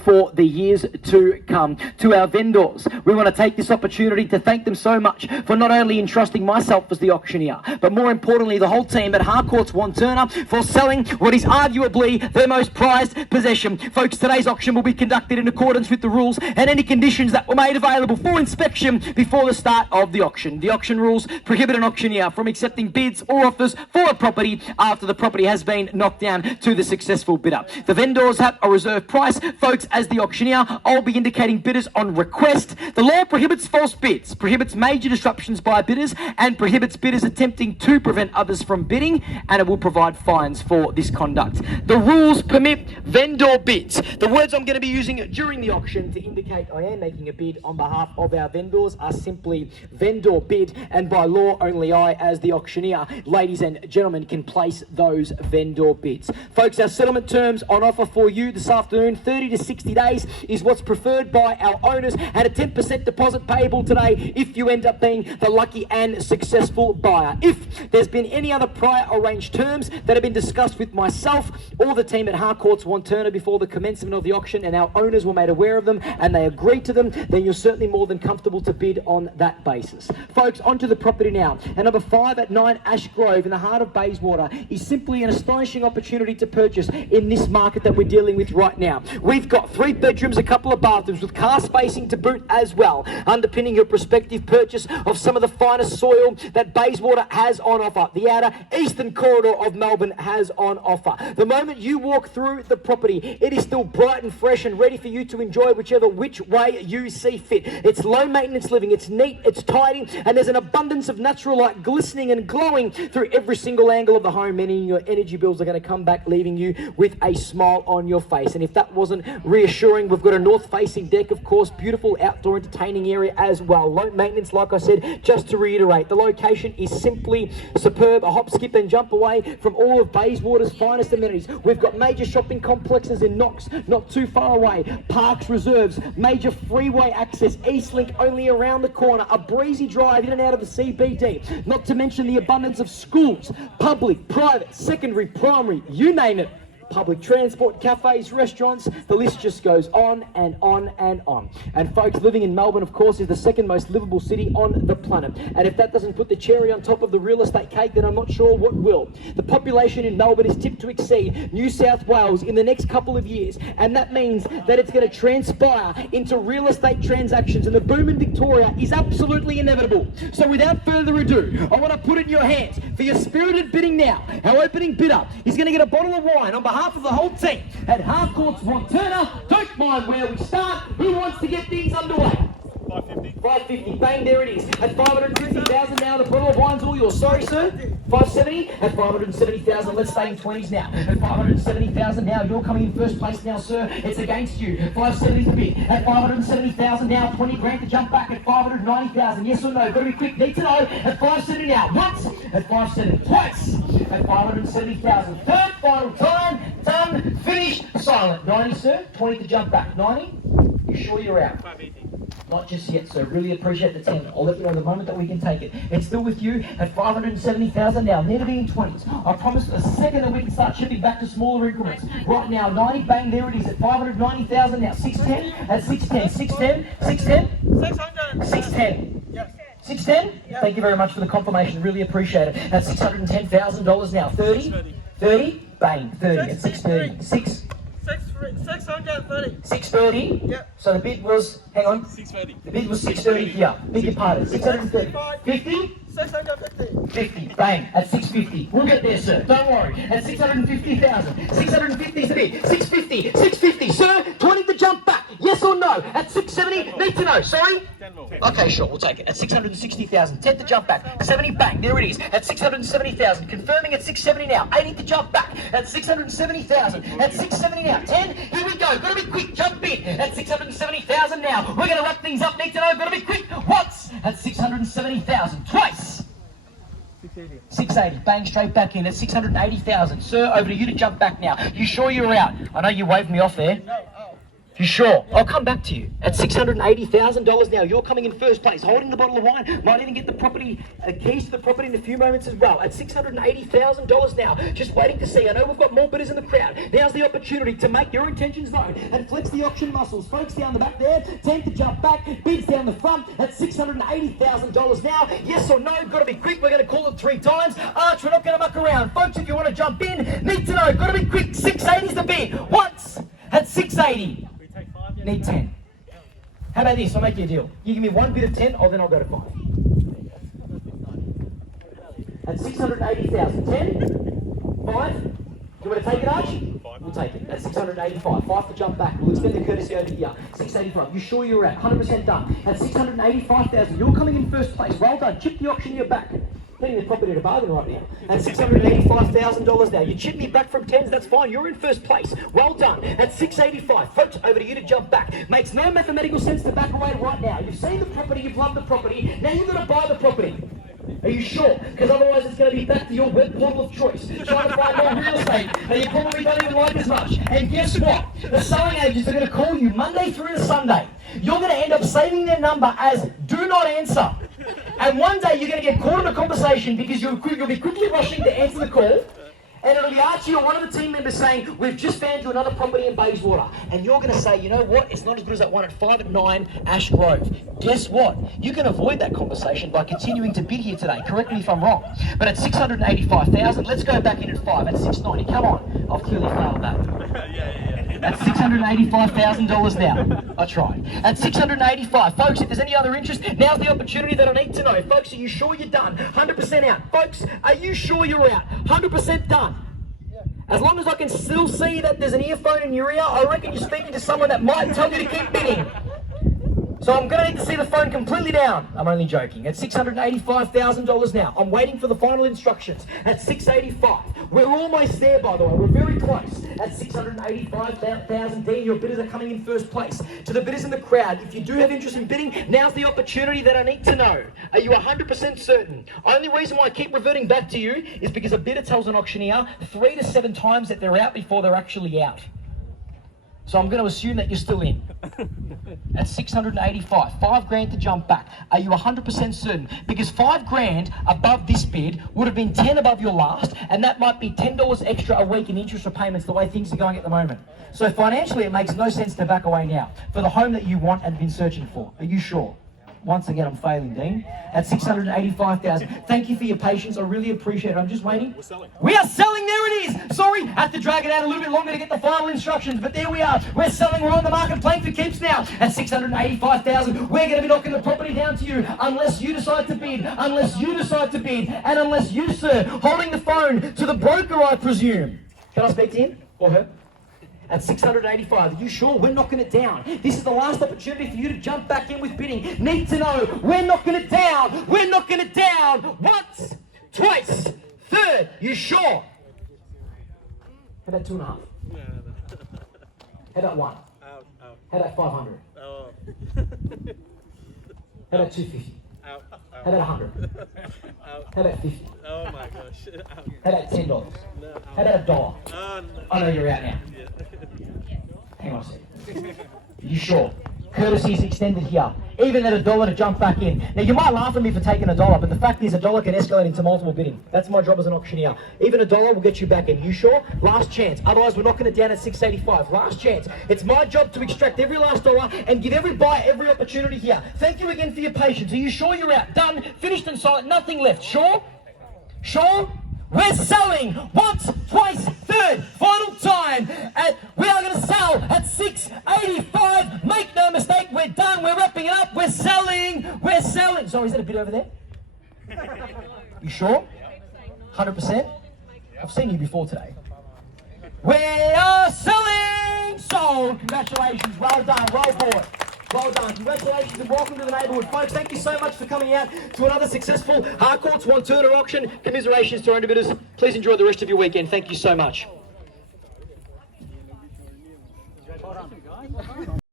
for the years to come. To our vendors, we want to take this opportunity to thank them so much for not only entrusting myself as the auctioneer, but more importantly, the whole team at Harcourts Wantirna for selling what is arguably their most prized possession. Folks, today's auction will be conducted in accordance with the rules and any conditions that were made available for inspection before the start of the auction. The auction rules prohibit an auctioneer from accepting bids or offers for a property after the property has been knocked down to the successful bidder. The vendors have a reserve price. Folks, as the auctioneer, I'll be indicating bidders on request. The law prohibits false bids, prohibits major disruptions by bidders, and prohibits bidders attempting to prevent others from bidding, and it will provide fines for this conduct. The rules permit vendor bids. The words I'm going to be using during the auction to indicate I am making a bid on behalf of our vendors are simply vendor bid, and by law only I, as the auctioneer, ladies and gentlemen, can place those vendor bids. Folks, our settlement terms on offer for you this afternoon, 30 to 60 days is what's preferred by our owners, and a 10% deposit payable today if you end up being the lucky and successful buyer. If there's been any other prior arranged terms that have been discussed with myself or the team at Harcourts Wantirna before the commencement of the auction and our owners were made aware of them and they agreed to them, then you're certainly more than comfortable to bid on that basis. Folks, onto the property now. And number 5 at 9 Ash Grove in the heart of Bayswater is simply an astonishing opportunity to purchase in this market that we're dealing with right now. We've got 3 bedrooms, a couple of bathrooms with car spacing to boot as well, underpinning your prospective purchase of some of the finest soil that Bayswater has on offer. The outer eastern corridor of Melbourne has on offer. The moment you walk through the property, it is still bright and fresh and ready for you to enjoy which way you see fit. It's low maintenance living, it's neat, it's tidy, and there's an abundance of natural light glistening and glowing through every single angle of the home, meaning your energy bills are going to come back leaving you with a smile on your face. And if that wasn't reassuring, we've got a north-facing deck, of course, beautiful outdoor entertaining area as well. Low maintenance, like I said, just to reiterate, the location is simply superb, a hop, skip and jump away from all of Bayswater's finest amenities. We've got major shopping complexes in Knox, not too far away, parks, reserves, major freeway access, Eastlink only around the corner, a breezy drive in and out of the CBD, not to mention the abundance of schools, public, private, secondary, primary, you name it. Public transport, cafes, restaurants, the list just goes on and on and on. And folks, living in Melbourne, of course, is the second most livable city on the planet. And if that doesn't put the cherry on top of the real estate cake, then I'm not sure what will. The population in Melbourne is tipped to exceed New South Wales in the next couple of years. And that means that it's going to transpire into real estate transactions. And the boom in Victoria is absolutely inevitable. So without further ado, I want to put it in your hands for your spirited bidding now. Our opening bidder is going to get a bottle of wine on behalf of the whole team at Harcourts Wantirna. Don't mind where we start. Who wants to get things underway? 550. 550. Bang, there it is. At 550,000 now, the bottle of wine's all yours. Sorry, sir. 570. At 570,000, let's stay in 20s now. At 570,000 now, you're coming in first place now, sir. It's against you. 570 to bid. At 570,000 now, 20 grand to jump back. At 590,000, yes or no? Got to be quick. Need to know. At 570 now. Once. At 570 twice. At 570,000. Third, final time. Done. Finished. Silent. 90, sir. 20 to jump back. 90. You sure you're out? 580. Not just yet, sir. Really appreciate the 10. I'll let you know the moment that we can take it. It's still with you at 570,000 now. Never be in 20s. I promise the second that we can start shipping back to smaller increments. Right now, 90. Bang, there it is at 590,000 now. 610. At 610. 610. 610. 600. 610. Yes. 610? Yep. Thank you very much for the confirmation. Really appreciate it. At $610,000 now. 30? 30? Bang. 30 at 630. 630. 630? Yep. So the bid was, hang on. 630. The bid was 630 here. Beg your pardon. 630. 50? 650. 50. Bang. At 650. We'll get there, sir. Don't worry. At 650,000. 650 is the bid. 650. 650. Sir, 20 to jump back. Yes or no? At 670? Need to know. Sorry? 10 more. Okay, sure. We'll take it. At 660,000. 10 to jump back. 70. Bang. There it is. At 670,000. Confirming at 670 now. 80 to jump back. At 670,000. At 670 now. 10. Here we go. Gotta be quick. Jump in. At 670,000 now. We're gonna wrap things up. Need to know. Gotta be quick. Once. At 670,000. Twice. 680. 680. Bang, straight back in at 680,000. Sir, over to you to jump back now. You sure you're out? I know you waved me off there. No. You sure? I'll come back to you. At $680,000 now, you're coming in first place, holding the bottle of wine. Might even get the property, keys to the property in a few moments as well. At $680,000 now, just waiting to see. I know we've got more bidders in the crowd. Now's the opportunity to make your intentions known and flex the auction muscles. Folks down the back there, tend to jump back. Bids down the front at $680,000 now. Yes or no? Got to be quick. We're going to call it 3 times. Arch, we're not going to muck around. Folks, if you want to jump in, need to know. Got to be quick. 680's the bid. Once at 680. Need 10. How about this? I'll make you a deal. You give me one bid of 10, then I'll go to 5. At 680,000. 10? 5? You want to take it, Arch? We'll take it. At 685. 5 to jump back. We'll extend the courtesy over here. 685. You sure you're at? 100% done. At 685,000. You're coming in first place. Well done. Chip the auctioneer back. Getting the property at a bargain right now. At $685,000 now. You chip me back from 10s, that's fine. You're in first place. Well done. At 685. Folks, over to you to jump back. Makes no mathematical sense to back away right now. You've seen the property, you've loved the property. Now you've got to buy the property. Are you sure? Because otherwise it's going to be back to your web portal of choice. Trying to find more real estate that you probably don't even like as much. And guess what? The selling agents are going to call you Monday through to Sunday. You're going to end up saving their number as do not answer. And one day you're going to get caught in a conversation because you'll be quickly rushing to answer the call. And it'll be Archie or one of the team members saying, we've just found you another property in Bayswater. And you're going to say, you know what, it's not as good as that one at 5 at 9 Ash Grove. Guess what? You can avoid that conversation by continuing to bid here today. Correct me if I'm wrong. But at 685,000, let's go back in at 5, at 690. Come on. I've clearly failed that. That's $685,000 now. I tried. At 685, folks, if there's any other interest, now's the opportunity that I need to know. Folks, are you sure you're done? 100% out. Folks, are you sure you're out? 100% done. As long as I can still see that there's an earphone in your ear, I reckon you're speaking to someone that might tell you to keep bidding. So I'm going to need to see the phone completely down. I'm only joking. At $685,000 now. I'm waiting for the final instructions. At 685. We're almost there, by the way. We're very close. At 685,000, Dean, your bidders are coming in first place. To the bidders in the crowd, if you do have interest in bidding, now's the opportunity that I need to know. Are you 100% certain? Only reason why I keep reverting back to you is because a bidder tells an auctioneer 3 to 7 times that they're out before they're actually out. So I'm going to assume that you're still in. At 685, 5 grand to jump back. Are you 100% certain? Because 5 grand above this bid would have been 10 above your last, and that might be $10 extra a week in interest repayments the way things are going at the moment. So financially, it makes no sense to back away now for the home that you want and been searching for. Are you sure? Once again, I'm failing, Dean. At 685,000. Thank you for your patience. I really appreciate it. I'm just waiting. We're selling. We are selling. There it is. Sorry, I have to drag it out a little bit longer to get the final instructions, but there we are. We're selling. We're on the market playing for keeps now. At 685,000. We're going to be knocking the property down to you unless you decide to bid. Unless you decide to bid. And unless you, sir, holding the phone to the broker, I presume. Can I speak to him or her? At 685, are you sure? We're knocking it down. This is the last opportunity for you to jump back in with bidding. Need to know, we're knocking it down. We're knocking it down. Once, twice, third. You sure? How about 2.5? How about 1? How about 500? How about 250? How about 100? How about 50? Oh my gosh. How about $10? No. How about $1? No. I know you're out now. Hang on a second. You sure? Courtesy is extended here. Even at $1 to jump back in. Now you might laugh at me for taking $1, but the fact is $1 can escalate into multiple bidding. That's my job as an auctioneer. Even $1 will get you back in. You sure? Last chance. Otherwise we're knocking it down at 685. Last chance. It's my job to extract every last dollar and give every buyer every opportunity here. Thank you again for your patience. Are you sure you're out? Done, finished and silent, nothing left. Sure? Sure? We're selling once, twice, third, final time. We are going to sell at 685. Make no mistake, we're done. We're wrapping it up. We're selling. We're selling. Sorry, is that a bid over there? You sure? 100%? I've seen you before today. We are selling. Sold. Congratulations. Well done. Well bought. Well done. Congratulations and welcome to the neighbourhood. Folks, thank you so much for coming out to another successful Harcourt's One Turner auction. Commiserations to our bidders. Please enjoy the rest of your weekend. Thank you so much.